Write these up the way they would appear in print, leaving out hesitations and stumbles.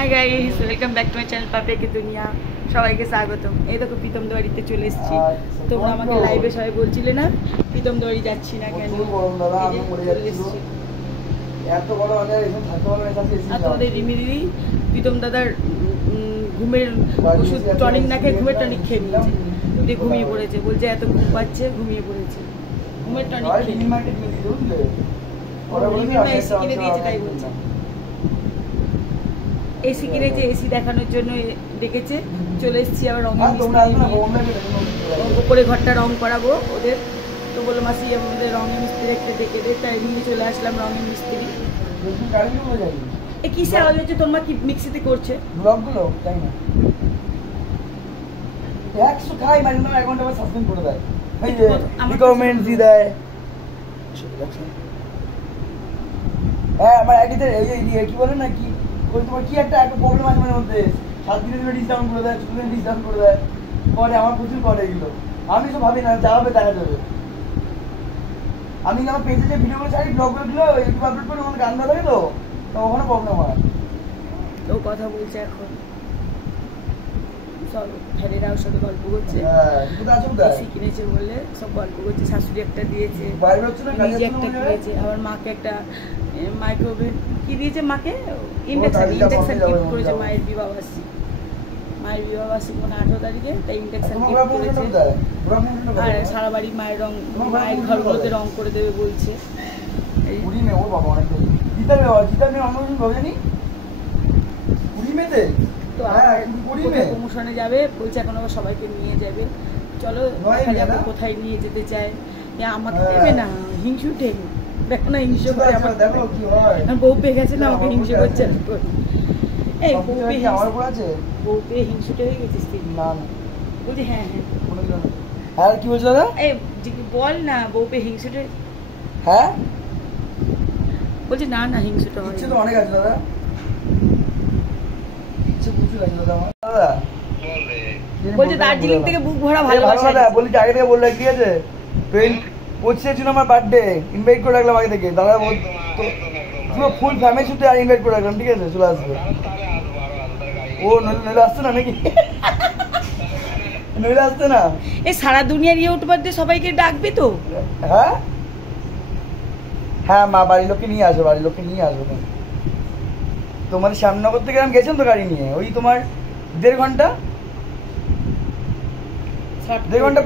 Hi guys, welcome back to my channel পাপে কি দুনিয়া। সবাইকে স্বাগতম। এই দেখো প্রীতম দুয়ারিতে চলে এসেছি। তোমরা আমাকে লাইভে সবাই বলছিলে না প্রীতম দুয়ারি যাচ্ছি না কেন, আর তোমাদের রিমি দিদি প্রীতম দাদার ঘুমের ওষুধ টনিক না খেয়ে ঘুমের টনিক খেয়ে নিয়েছে, দিয়ে ঘুমিয়ে পড়েছে। বলছে এত ঘুম পাচ্ছে, ঘুমিয়ে পড়েছে। ঘুমের টনিক খেয়ে এসি কিনে দিয়েছে, তাই বলছে। এসি কিনেছে, এসি দেখানোর জন্য ডেকেছে। চলে এসেছি আবার রঙের উপরে ঘরটা রং করাবো ওদের। তো বললো মাসি আমাদের রঙের মিস্ত্রি একটা ডেকে দে, তাই নিয়ে চলে আসলাম রঙের মিস্ত্রি। এ কিসে আওয়াজ হচ্ছে? তোমার কি মিক্সিতে করছে? ব্লগগুলো তাই না 100 খাই মানে না অ্যাকাউন্টে আবার সাসপেন্ড করে দেয়। এই যে কমেন্টস দি দেয়। হ্যাঁ আমার আইডিতে এই যে কি বলে না কি ওই তোমার কি একটা প্রবলেম আছে মানে মধ্যে 7 দিনের জন্য ডিসকাউন্ট করে দেয়, 2 দিন ডিসকাউন্ট করে দেয়। পরে আমার প্রচুর করে এগুলো। আমি তো ভাবি না যা হবে দেখা যাবে। আমি আমার পেজে যে ভিডিওগুলো চাই ব্লগগুলো দিলো ইউটিউব আপলোড করে ওখানে গান দেওয়া থাকে তো ওখানে প্রবলেম হয়। তো কথা বলছে এখন সব ফ্যানেরাও সাথে গল্প করছে। এসি কিনেছে বলে সব গল্প করছে। শাশুড়ি একটা দিয়েছে, নিজে একটা দিয়েছে, আবার মাকে একটা মাইক্রোওয়েভ কি দিয়েছে, মাকে ইন্ডাকশন গিফট করেছে। মায়ের বিবাহবার্ষিকী, মায়ের বিবাহবার্ষিকী মানে 18 তারিখে, তাই ইন্ডাকশন গিফট করেছে। আর সারা বাড়ি মায়ের রং, মায়ের ঘরগুলোতে রং করে দেবে বলছে। তো প্রমোশনে যাবে বলছে, এখন আবার সবাইকে নিয়ে যাবে। চলো দেখা যাবে কোথায় নিয়ে যেতে চায়। আমাকে দেবে না, হিংসুটে দেখো না, হিংসে করে আমার বউ পেয়ে গেছে না, আমাকে হিংসে করছে। এই বউ পেয়ে হিংসুটে হয়ে গেছিস তুই? না বলছি হ্যাঁ হ্যাঁ। আর কি বলছো দাদা? এই বল না, বউ পেয়ে হিংসুটে? হ্যাঁ বলছি না না, হিংসুটে হয়। ইচ্ছে তো অনেক আছে দাদা, ইচ্ছে প্রচুর আছে দাদা আমার। দাদা বলছে দার্জিলিং থেকে বুক ভরা ভালোবাসা। বলি আগে থেকে বললে কি আছে, 25 জুন আমার বার্থডে, ইনভাইট করে রাখলাম আগে থেকে। দাদা পুরো ফুল ফ্যামিলি শুধু আর ইনভাইট করে রাখলাম, ঠিক আছে? চলে আসবে ও। নইলে আসছে না নাকি? নইলে আসছে না? এই সারা দুনিয়ার ইউটিউবারদের সবাইকে ডাকবে তো? হ্যাঁ হ্যাঁ মা বাড়ির লোককে নিয়ে আসবে, বাড়ির লোককে নিয়ে আসবে। তোমাদের শ্যামনগর থেকে আমি গেছিলাম তো গাড়ি নিয়ে, ওই তোমার 1.5 ঘন্টা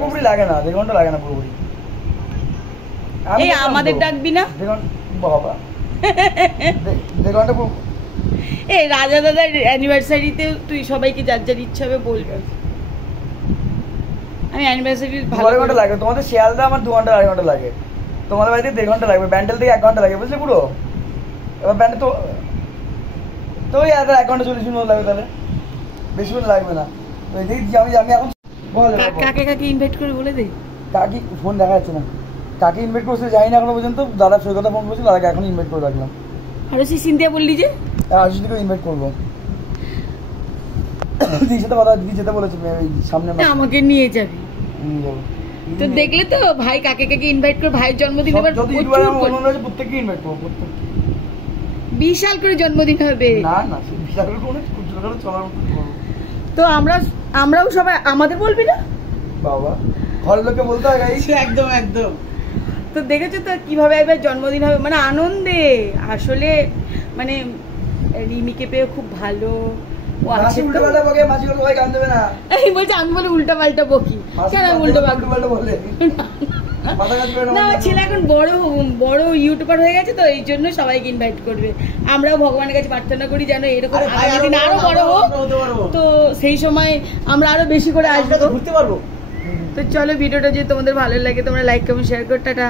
পুরোপুরি লাগে না, 1.5 ঘন্টা লাগে না পুরোপুরি। এই আমাদের ডাকবি না? বাবা 1.5 ঘন্টা। এই রাজা দাদার অ্যানিভার্সারিতে তুই সবাইকে যার যার ইচ্ছা হবে বলবি। আমি অ্যানিভার্সারি ভালো 2 ঘন্টা লাগে, তোমাদের শিয়ালদা আমার 2 ঘন্টা 2.5 ঘন্টা লাগে, তোমাদের বাড়িতে 1.5 ঘন্টা লাগবে, ব্যান্ডেল থেকে 1 ঘন্টা লাগে, বুঝলে পুরো। এবার ব্যান্ডেল তো ওই 1 ঘন্টা 40 মিনিট লাগবে, তাহলে বেশি করে লাগবে না। তো আমি এখন কাকে কাকে ইনভাইট করে বলে দেই। কাকি ফোন দেখা যাচ্ছে না, কাকে ইনভাইট করছে যাই না এখনো পর্যন্ত। দাদা সৈকতা ফোন করেছিল, দাদাকে এখন ইনভাইট করে রাখলাম। আর সিনথিয়া বললি যে আরশিদিকে ইনভাইট করবো, দিদির সাথে কথা, দিদি যেতে বলেছে সামনে আমাকে নিয়ে যাবি। তো দেখলে তো ভাই কাকে কাকে ইনভাইট করে, ভাইয়ের জন্মদিন এবার প্রত্যেককে ইনভাইট করবো। বিশাল করে জন্মদিন হবে। না না বিশাল করে কোনো চলার মতো। তো আমরাও সবাই আমাদের বলবি না বাবা, ঘরের লোককে বলতে হয় গাইস। একদম একদম। তো দেখেছো তো কিভাবে এবার জন্মদিন হবে, মানে আনন্দে। আসলে মানে রিমিকে পেয়ে খুব ভালো। ও আছে তো মাসি বলে ভাই গান দেবে না, এই বলছে আমি বলে উল্টা পাল্টা বকি। কেন উল্টা পাল্টা বলে? না ছেলে এখন বড় ইউটিউবার হয়ে গেছে, তো এই জন্য সবাইকে ইনভাইট করবে। আমরাও ভগবানের কাছে প্রার্থনা করি যেন এরকম আগামী দিন আরো বড় হোক, তো সেই সময় আমরা আরো বেশি করে আসবো, ঘুরতে পারবো। তো চলো ভিডিওটা যদি তোমাদের ভালো লাগে তোমরা লাইক কমেন্ট শেয়ার করো। টাটা।